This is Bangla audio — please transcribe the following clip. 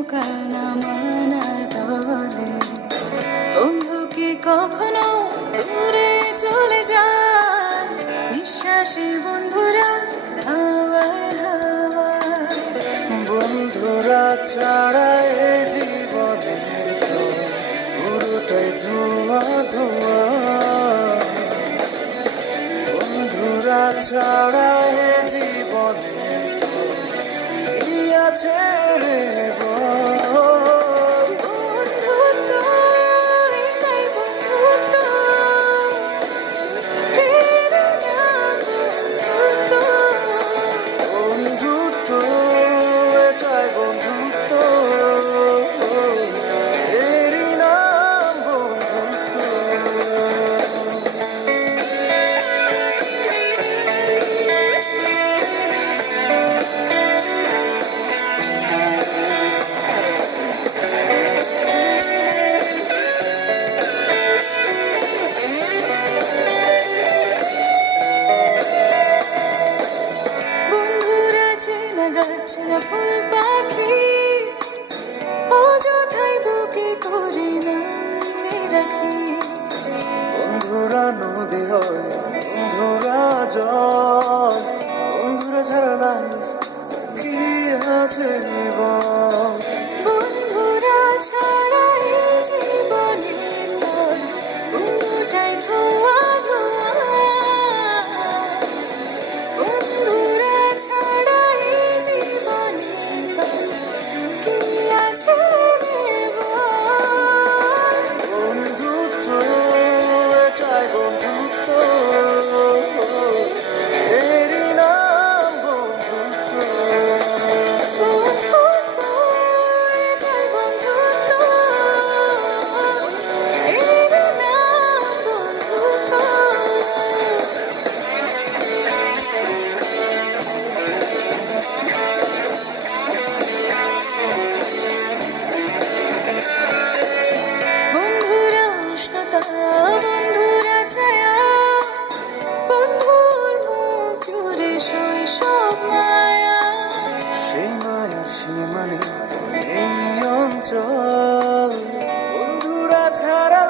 চিরকাল না মানার তলে বন্ধুকে কখনো দূরে চলে যায় নিঃশ্বাসে বন্ধুরা হাওয়ায় হাওয়ায়। বন্ধুরা ছাড়া এ জীবনের তো পুরোটাই ধোঁয়া ধোঁয়া। বন্ধুরা ছাড়া এ জীবনের তো কি আছে রে বল? বন্ধুত্ব এটাই বন্ধুত্ব, এর নাম বন্ধুত্ব। বন্ধুত্ব এটাই বন্ধুত্ব, এরই নাম বন্ধুত্ব। বন্ধুরা চেনা গাছ না ফুল পাখি অযথাই বুকে করে নামে রাখি। বন্ধুরা নদী হয়, বন্ধুরা জল, বন্ধুরা ছাড়া লাইফ কি আছে বল? বন্ধুরা ছাড়া এই জীবনের পথ পুরোটাই ধোঁয়া ধোঁয়া। বন্ধুরা ছাড়া এই জীবনের পথ কি আছে রে বল? বন্ধুত্ব এটাই বন্ধুত্ব, এরই নাম বন্ধুত্ব। বন্ধুত্ব এটাই বন্ধুত্ব, এর নাম বন্ধুত্ব। বন্ধুরা উষ্ণতা, বন্ধুরা ছায়া, বন্ধুর মুখ জুড়ে শৈশব মায়া। সেই মায়ার সীমানে এই অঞ্চল, বন্ধুরা ছাড়া